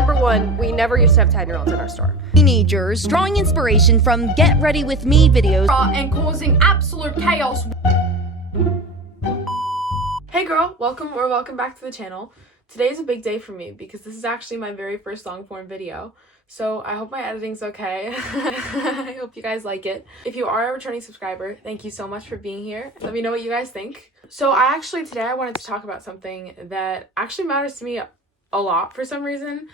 Number one, we never used to have 10-year-olds in our store. Teenagers drawing inspiration from Get Ready With Me videos and causing absolute chaos. Hey girl, welcome back to the channel. Today is a big day for me because this is actually my very first long form video. So I hope my editing's okay. I hope you guys like it. If you are a returning subscriber, thank you so much for being here. Let me know what you guys think. So today I wanted to talk about something that actually matters to me a lot for some reason,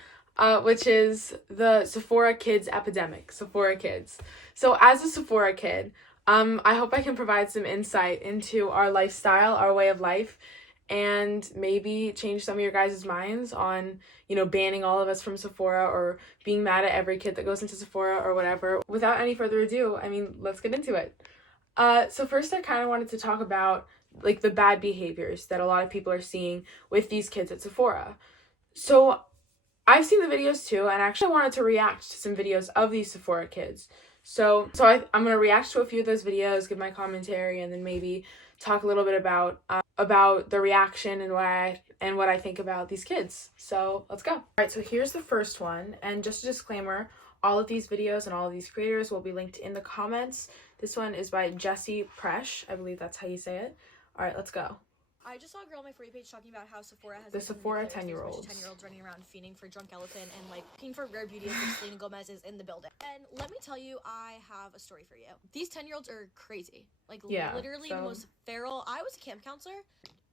which is the Sephora kids epidemic. Sephora kids. So as a Sephora kid, I hope I can provide some insight into our lifestyle, our way of life, and maybe change some of your guys' minds on, banning all of us from Sephora or being mad at every kid that goes into Sephora or whatever. Without any further ado, let's get into it. So first I kind of wanted to talk about the bad behaviors that a lot of people are seeing with these kids at Sephora. So I've seen the videos too, and actually wanted to react to some videos of these Sephora kids. So I'm going to react to a few of those videos, give my commentary, and then maybe talk a little bit about the reaction and what I think about these kids. So let's go. All right, so here's the first one. And just a disclaimer, all of these videos and all of these creators will be linked in the comments. This one is by Jessie_Presch. I believe that's how you say it. All right, let's go. I just saw a girl on my For You page talking about how Sephora has the Sephora 10-year-olds. 10-year-olds running around fiending for Drunk Elephant and looking for rare beauties like Selena Gomez is in the building. And let me tell you, I have a story for you. These 10-year-olds are crazy. Literally the most feral. I was a camp counselor.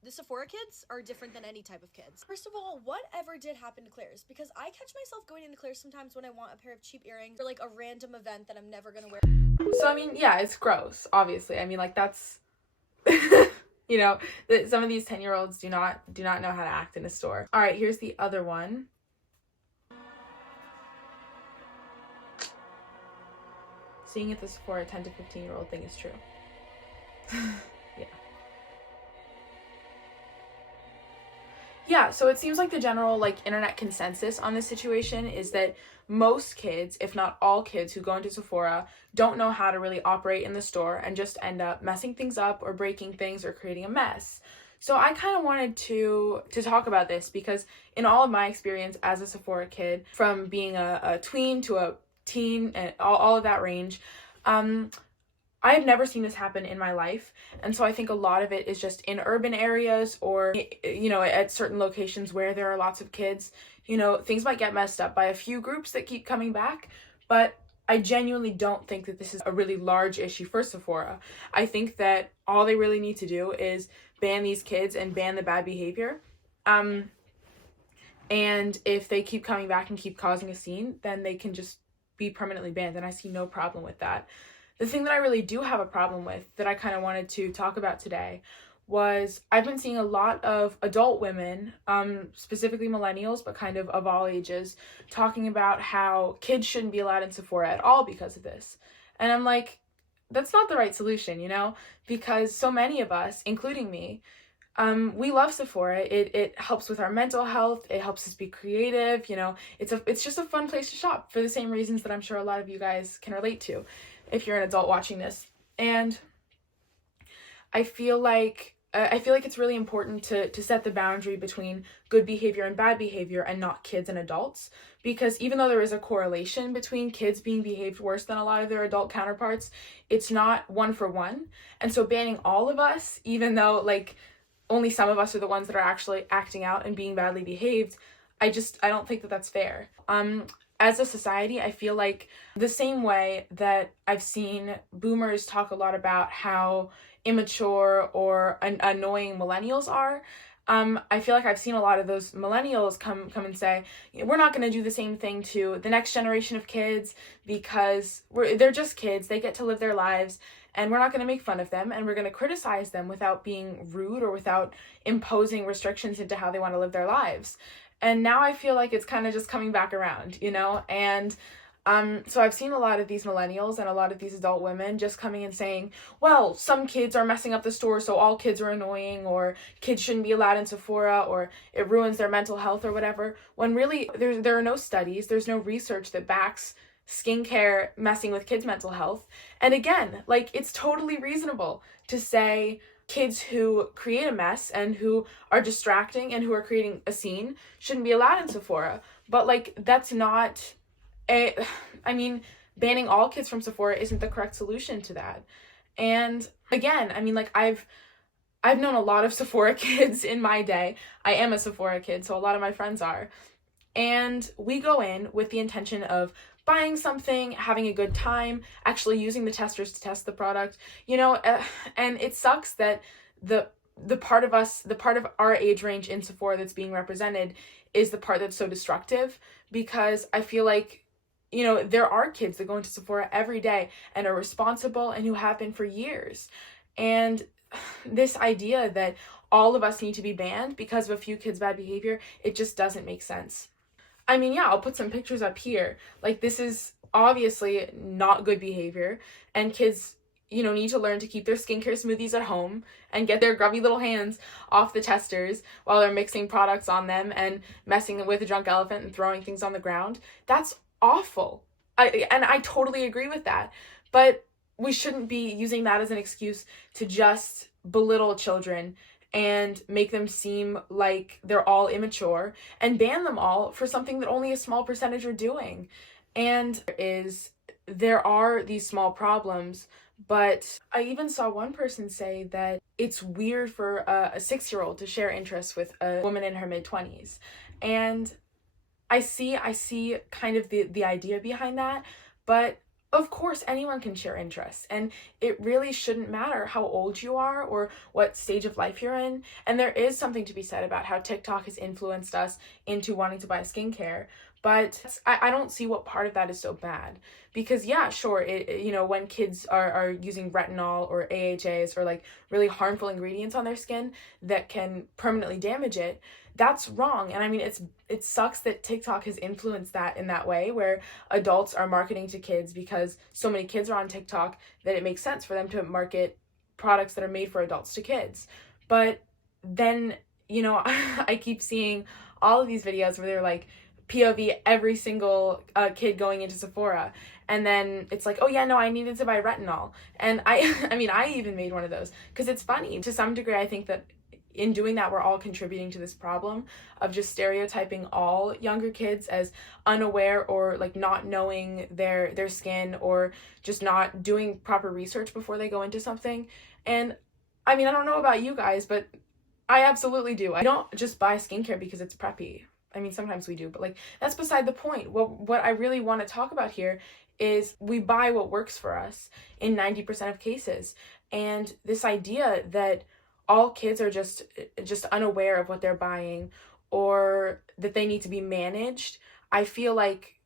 The Sephora kids are different than any type of kids. First of all, whatever did happen to Claire's? Because I catch myself going into Claire's sometimes when I want a pair of cheap earrings for a random event that I'm never gonna wear. So yeah, it's gross, obviously. That's some of these 10-year-olds do not know how to act in a store. All right, here's the other one. Seeing if the Sephora 10 to 15-year-old thing is true. Yeah, so it seems like the general internet consensus on this situation is that most kids, if not all kids who go into Sephora, don't know how to really operate in the store and just end up messing things up or breaking things or creating a mess. So I kind of wanted to talk about this because in all of my experience as a Sephora kid, from being a tween to a teen and all of that range, I have never seen this happen in my life. And so I think a lot of it is just in urban areas or, at certain locations where there are lots of kids. Things might get messed up by a few groups that keep coming back, but I genuinely don't think that this is a really large issue for Sephora. I think that all they really need to do is ban these kids and ban the bad behavior. And if they keep coming back and keep causing a scene, then they can just be permanently banned. And I see no problem with that. The thing that I really do have a problem with that I kind of wanted to talk about today was I've been seeing a lot of adult women, specifically millennials, but kind of all ages, talking about how kids shouldn't be allowed in Sephora at all because of this. And I'm like, that's not the right solution, because so many of us, including me, we love Sephora. It helps with our mental health. It helps us be creative. It's just a fun place to shop for the same reasons that I'm sure a lot of you guys can relate to if you're an adult watching this. And I feel like it's really important to set the boundary between good behavior and bad behavior and not kids and adults, because even though there is a correlation between kids being behaved worse than a lot of their adult counterparts, it's not one for one. And so banning all of us, even though only some of us are the ones that are actually acting out and being badly behaved, I don't think that that's fair. As a society, I feel like the same way that I've seen boomers talk a lot about how immature or annoying millennials are, I feel like I've seen a lot of those millennials come and say, we're not going to do the same thing to the next generation of kids because they're just kids. They get to live their lives, and we're not going to make fun of them, and we're going to criticize them without being rude or without imposing restrictions into how they want to live their lives. And now I feel like it's kind of just coming back around, and so I've seen a lot of these millennials and a lot of these adult women just coming and saying, well, some kids are messing up the store, so all kids are annoying, or kids shouldn't be allowed in Sephora, or it ruins their mental health or whatever, when really there are no studies, there's no research that backs skincare messing with kids' mental health. And again, it's totally reasonable to say kids who create a mess and who are distracting and who are creating a scene shouldn't be allowed in Sephora. but like that's not I mean, banning all kids from Sephora isn't the correct solution to that. And again, I mean, like I've known a lot of Sephora kids in my day. I am a Sephora kid, so a lot of my friends are. And we go in with the intention of buying something, having a good time, actually using the testers to test the product, you know, and it sucks that the part of our age range in Sephora that's being represented is the part that's so destructive, because I feel like, you know, there are kids that go into Sephora every day and are responsible and who have been for years. And this idea that all of us need to be banned because of a few kids' bad behavior, it just doesn't make sense. I mean, yeah, I'll put some pictures up here. Like, this is obviously not good behavior, and kids, you know, need to learn to keep their skincare smoothies at home and get their grubby little hands off the testers while they're mixing products on them and messing with a drunk elephant and throwing things on the ground. That's awful. I totally agree with that. But we shouldn't be using that as an excuse to just belittle children and make them seem like they're all immature and ban them all for something that only a small percentage are doing. And there are these small problems, but I even saw one person say that it's weird for a 6-year-old to share interests with a woman in her mid-20s. And I see kind of the idea behind that, but of course, anyone can share interests, and it really shouldn't matter how old you are or what stage of life you're in. And there is something to be said about how TikTok has influenced us into wanting to buy skincare, but I don't see what part of that is so bad. Because yeah, sure, you know, when kids are using retinol or AHAs or like really harmful ingredients on their skin that can permanently damage it, that's wrong. And I mean, it sucks that TikTok has influenced that in that way, where adults are marketing to kids because so many kids are on TikTok that it makes sense for them to market products that are made for adults to kids. But then, you know, I keep seeing all of these videos where they're like POV every single kid going into Sephora, and then it's like, oh yeah, no, I needed to buy retinol. And I mean, I even made one of those because it's funny. To some degree, I think that in doing that, we're all contributing to this problem of just stereotyping all younger kids as unaware or like not knowing their skin, or just not doing proper research before they go into something. And I mean, I don't know about you guys, but I absolutely do. I don't just buy skincare because it's preppy. I mean, sometimes we do, but like, that's beside the point. What I really want to talk about here is we buy what works for us in 90% of cases. And this idea that all kids are just unaware of what they're buying, or that they need to be managed. I feel like,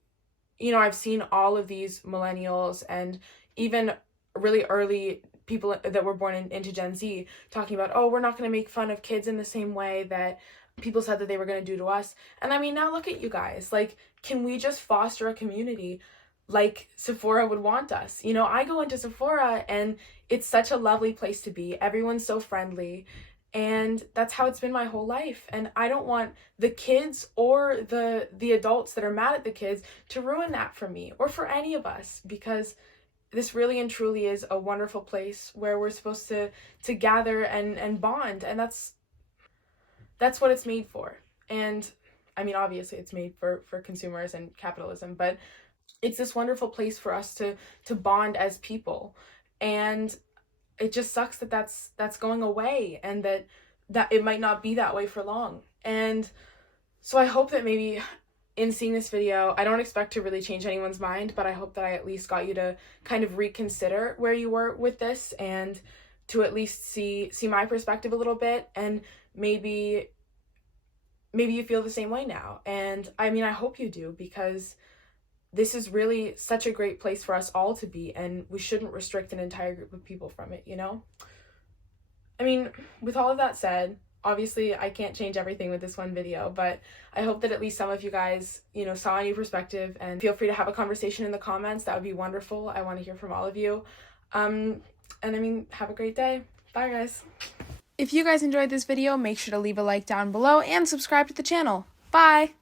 you know, I've seen all of these millennials and even really early people that were born into Gen Z talking about, oh, we're not going to make fun of kids in the same way that people said that they were going to do to us. And I mean, now look at you guys. Like, can we just foster a community like Sephora would want us? You know, I go into Sephora and it's such a lovely place to be. Everyone's so friendly, and that's how it's been my whole life. And I don't want the kids or the adults that are mad at the kids to ruin that for me or for any of us, because this really and truly is a wonderful place where we're supposed to gather and bond, and that's what it's made for. And I mean, obviously it's made for consumers and capitalism, but it's this wonderful place for us to bond as people. And it just sucks that that's going away, and that it might not be that way for long. And so I hope that maybe in seeing this video, I don't expect to really change anyone's mind, but I hope that I at least got you to kind of reconsider where you were with this, and to at least see my perspective a little bit, and maybe you feel the same way now. And I mean, I hope you do, because this is really such a great place for us all to be, and we shouldn't restrict an entire group of people from it, you know? I mean, with all of that said, obviously I can't change everything with this one video, but I hope that at least some of you guys, you know, saw a new perspective, and feel free to have a conversation in the comments. That would be wonderful. I want to hear from all of you. And I mean, have a great day. Bye, guys. If you guys enjoyed this video, make sure to leave a like down below and subscribe to the channel. Bye!